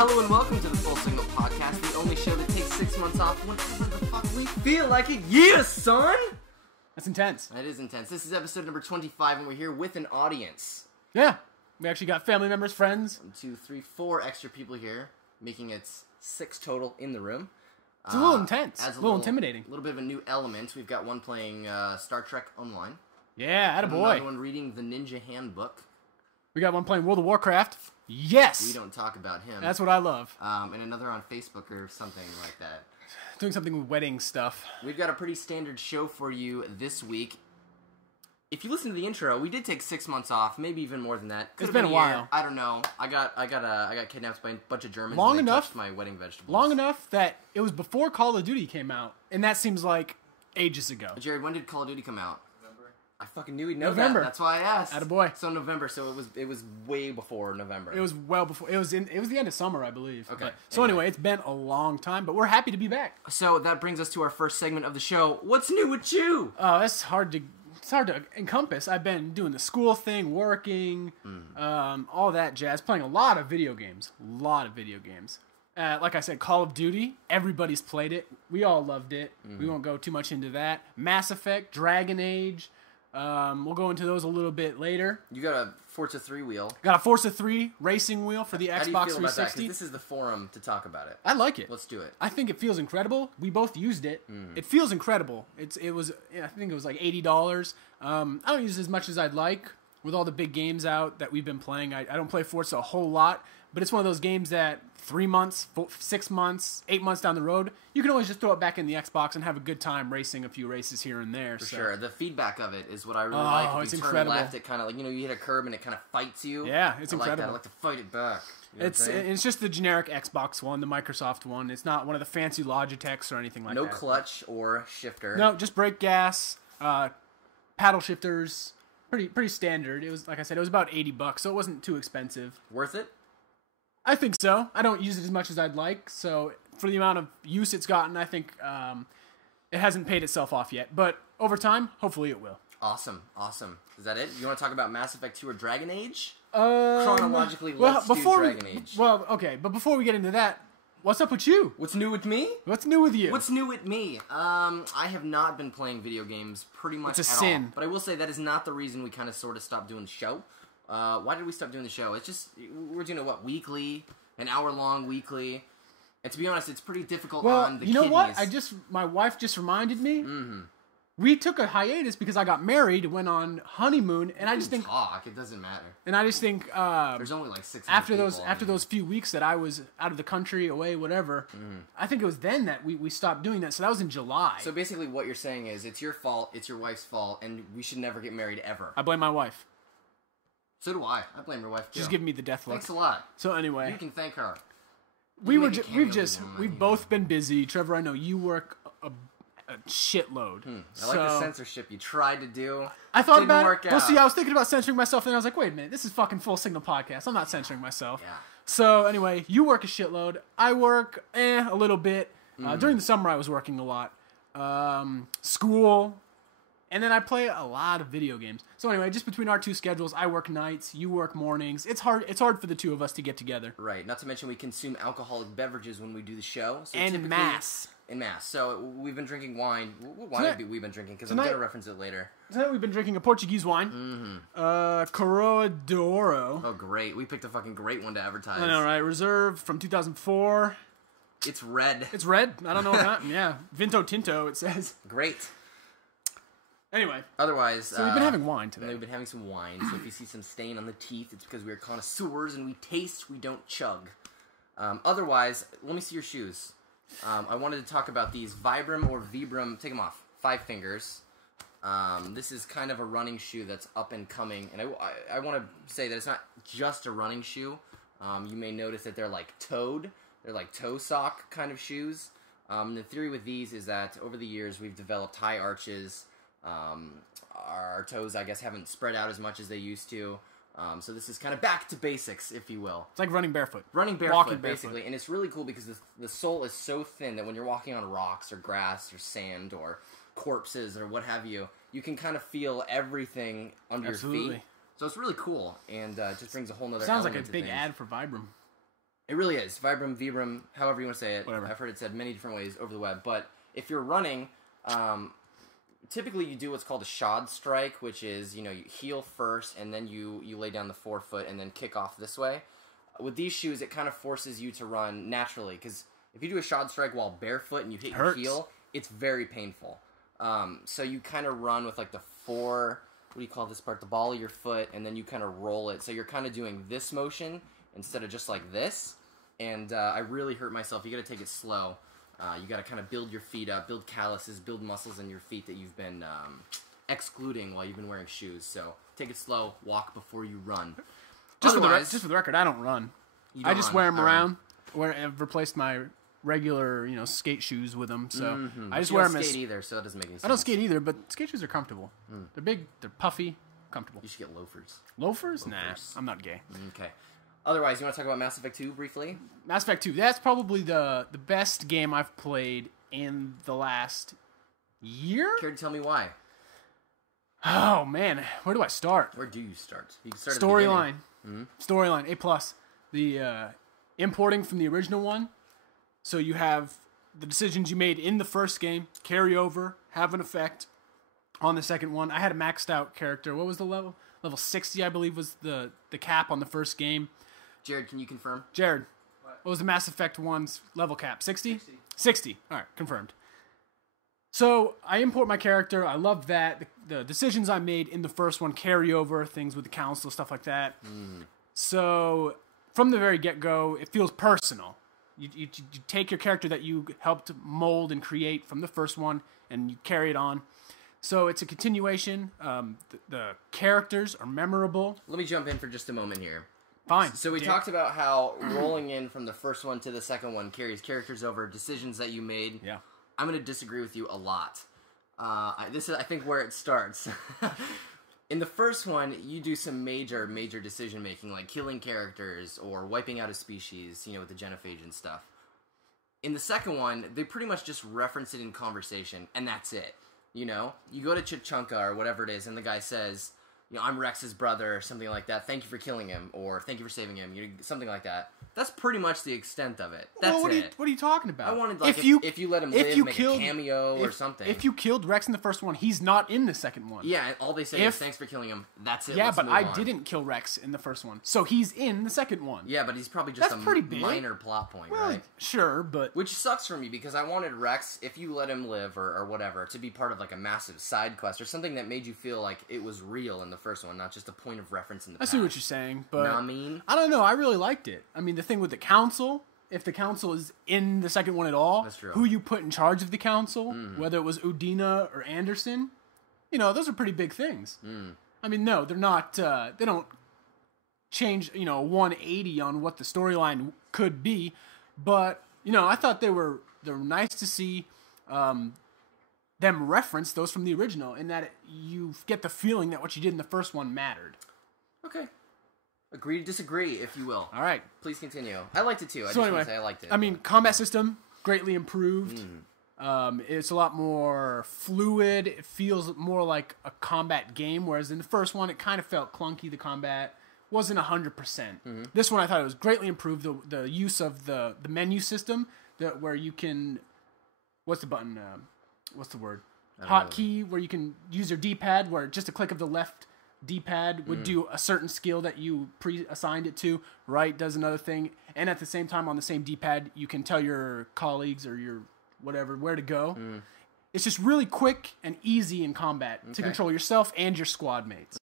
Hello and welcome to the Full Signal Podcast, the only show that takes 6 months off whenever the fuck we feel like it. Yeah, son! That's intense. That is intense. This is episode number 25, and we're here with an audience. Yeah. We actually got family members, friends. 1, 2, 3, 4 extra people here, making it 6 total in the room. It's a little intense. It's a little intimidating. A little bit of a new element. We've got one playing Star Trek Online. Yeah, attaboy. Another one reading the Ninja Handbook. We got one playing World of Warcraft. Yes! We don't talk about him. That's what I love. And another on Facebook or something like that. Doing something with wedding stuff. We've got a pretty standard show for you this week. If you listen to the intro, we did take 6 months off, maybe even more than that. It's been a while. I don't know. I got kidnapped by a bunch of Germans. Long and they enough. touched my wedding vegetables. Long enough that it was before Call of Duty came out, and that seems like ages ago. Jared, when did Call of Duty come out? November. I fucking knew he'd know November. that. That's why I asked. Attaboy. So November. So it was way before November. It was well before. It was the end of summer, I believe. Okay. So anyway, it's been a long time, but we're happy to be back. So that brings us to our first segment of the show. What's new with you? Oh, that's hard to. It's hard to encompass. I've been doing the school thing, working, all that jazz, playing a lot of video games. Like I said, Call of Duty, everybody's played it. We all loved it. We won't go too much into that. Mass Effect, Dragon Age, we'll go into those a little bit later. You got a Forza 3 wheel. Got a Forza 3 racing wheel for the Xbox 360. How do you feel about that? 'Cause this is the forum to talk about it. I like it. Let's do it. I think it feels incredible. We both used it. It feels incredible. I think it was like $80. I don't use it as much as I'd like with all the big games out that we've been playing. I don't play Forza a whole lot, but it's one of those games that 3 months, 6 months, 8 months down the road, you can always just throw it back in the Xbox and have a good time racing a few races here and there. For sure. The feedback of it is what I really like. If you turn incredible. left, it kind of like, you hit a curb and it kind of fights you. Yeah, it's incredible. I like to fight it back. You know It's just the generic Xbox one, the Microsoft one. It's not one of the fancy Logitechs or anything like that. No clutch or shifter. No, just brake gas, paddle shifters. Pretty standard. It was, like I said, it was about $80, so it wasn't too expensive. Worth it? I think so. I don't use it as much as I'd like, so for the amount of use it's gotten, I think it hasn't paid itself off yet. But over time, hopefully it will. Awesome. Is that it? You want to talk about Mass Effect 2 or Dragon Age? Chronologically, let's do Dragon Age. Well, okay, but before we get into that, what's up with you? What's new with me? What's new with you? What's new with me? I have not been playing video games pretty much It's a at sin. all. But I will say that is not the reason we kind of sort of stopped doing the show. Why did we stop doing the show? It's just, we're doing it, weekly? An hour-long weekly? And to be honest, it's pretty difficult on the kidneys. You know what? My wife just reminded me. We took a hiatus because I got married, went on honeymoon, and I just think... It doesn't matter. And I just think... There's only like 600 after those few weeks that I was out of the country, away, whatever, I think it was then that we stopped doing that. So that was in July. So basically what you're saying is it's your fault, it's your wife's fault, and we should never get married ever. I blame my wife. So do I. I blame your wife too. She's giving me the death look. Thanks a lot. So anyway, you can thank her. We've both been busy. Trevor, I know you work a shitload. I like the censorship you tried to do. I thought Didn't about work it. Well, out. see, I was thinking about censoring myself, and I was like, wait a minute, this is fucking Full Signal Podcast. I'm not censoring myself. Yeah. So anyway, you work a shitload. I work a little bit. During the summer, I was working a lot. School. And then I play a lot of video games. So anyway, just between our two schedules, I work nights, you work mornings. It's hard for the two of us to get together. Right. Not to mention we consume alcoholic beverages when we do the show. So and in mass. In mass. So we've been drinking wine. What wine have we been drinking? Because I'm going to reference it later. Tonight we've been drinking a Portuguese wine. Coroa de Ouro. Oh, great. We picked a fucking great one to advertise. I know, right? Reserve from 2004. It's red. It's red. I don't know what happened. Yeah. Vinto Tinto, it says. Great. Anyway. Otherwise... So we've been having wine today. We've been having some wine. So if you see some stain on the teeth, it's because we are connoisseurs and we taste, we don't chug. Otherwise, let me see your shoes. I wanted to talk about these Vibram or Vibram. Take them off. 5 fingers. This is kind of a running shoe that's up and coming. And I want to say that it's not just a running shoe. You may notice that they're like toed. They're like toe sock kind of shoes. The theory with these is that over the years we've developed high arches. Our toes, I guess, haven't spread out as much as they used to. So this is kind of back to basics, if you will. It's like running barefoot. Running barefoot, basically. And it's really cool because the sole is so thin that when you're walking on rocks or grass or sand or corpses or what have you, you can kind of feel everything under your feet. So it's really cool, and just brings a whole nother Sounds element like a big things. ad for Vibram. It really is. Vibram, Vibram, however you want to say it. Whatever. I've heard it said many different ways over the web. But if you're running, typically you do what's called a shod strike, which is, you heal first, and then you lay down the forefoot and then kick off this way. With these shoes, it kind of forces you to run naturally, because if you do a shod strike while barefoot and you hit your heel, it's very painful. So you kind of run with like the what do you call this part? The ball of your foot, and then you kind of roll it. So you're kind of doing this motion instead of just like this. And I really hurt myself. You got to take it slow. You got to kind of build your feet up, build calluses, build muscles in your feet that you've been excluding while you've been wearing shoes. So take it slow, walk before you run. Just for the record, I don't run. I just wear them around. I've replaced my regular, skate shoes with them. So I just wear them. You don't skate either, so it doesn't make any sense. I don't skate either, but skate shoes are comfortable. They're big, they're puffy, comfortable. You should get loafers. Loafers? Nah, I'm not gay. Okay. Otherwise, you want to talk about Mass Effect 2 briefly? Mass Effect 2. That's probably the best game I've played in the last year. Care to tell me why? Oh man, where do I start? Where do you start? You can start at Storyline. the beginning. Storyline A+. The importing from the original one. So you have the decisions you made in the first game carry over, have an effect on the second one. I had a maxed out character. What was the level? Level 60, I believe, was the cap on the first game. Jared, can you confirm? Jared, what was the Mass Effect 1's level cap? 60? 60. All right, confirmed. So I import my character. I love that. The decisions I made in the first one carry over, things with the council, stuff like that. So from the very get-go, it feels personal. You take your character that you helped mold and create from the first one, and you carry it on. So it's a continuation. The characters are memorable. Let me jump in for just a moment here. Fine. So we talked about how rolling in from the first one to the second one carries characters over, decisions that you made. Yeah. I'm going to disagree with you a lot. This is, I think, where it starts. In the first one, you do some major decision-making, like killing characters or wiping out a species, with the genophage and stuff. In the second one, they pretty much just reference it in conversation, and that's it. You go to Chichanka or whatever it is, and the guy says, I'm Rex's brother, or something like that. Thank you for killing him, or thank you for saving him, something like that. That's pretty much the extent of it. That's it. What are you talking about? I wanted, like, if you let him live, make a cameo or something. If you killed Rex in the first one, he's not in the second one. Yeah, and all they say is thanks for killing him. That's it. Yeah, but I didn't kill Rex in the first one, so he's in the second one. Yeah, but he's probably just pretty big. Minor plot point, well, right? Sure, but... Which sucks for me, because I wanted Rex, if you let him live or whatever, to be part of, like, a massive side quest or something that made you feel like it was real in the first one, not just a point of reference in the past. I see what you're saying, but... Know what I mean? I don't know, I really liked it. I mean, the thing with the council... If the council is in the second one at all, that's true. Who you put in charge of the council, whether it was Udina or Anderson, those are pretty big things. I mean, no, they're not. They don't change, 180 on what the storyline could be, but I thought they were nice to see them reference those from the original, in that you get the feeling that what you did in the first one mattered. Okay. Agree to disagree, if you will. All right. Please continue. I liked it too. I want to say I liked it. I mean, combat system, greatly improved. It's a lot more fluid. It feels more like a combat game, whereas in the first one, it kind of felt clunky. The combat wasn't 100%. This one, I thought it was greatly improved. The use of the menu system, where you can... What's the button? What's the word? Hotkey, where you can use your D-pad, where just a click of the left D-pad would do a certain skill that you pre-assigned it to, right does another thing, and at the same time on the same D-pad you can tell your colleagues or your whatever where to go. It's just really quick and easy in combat to control yourself and your squad mates.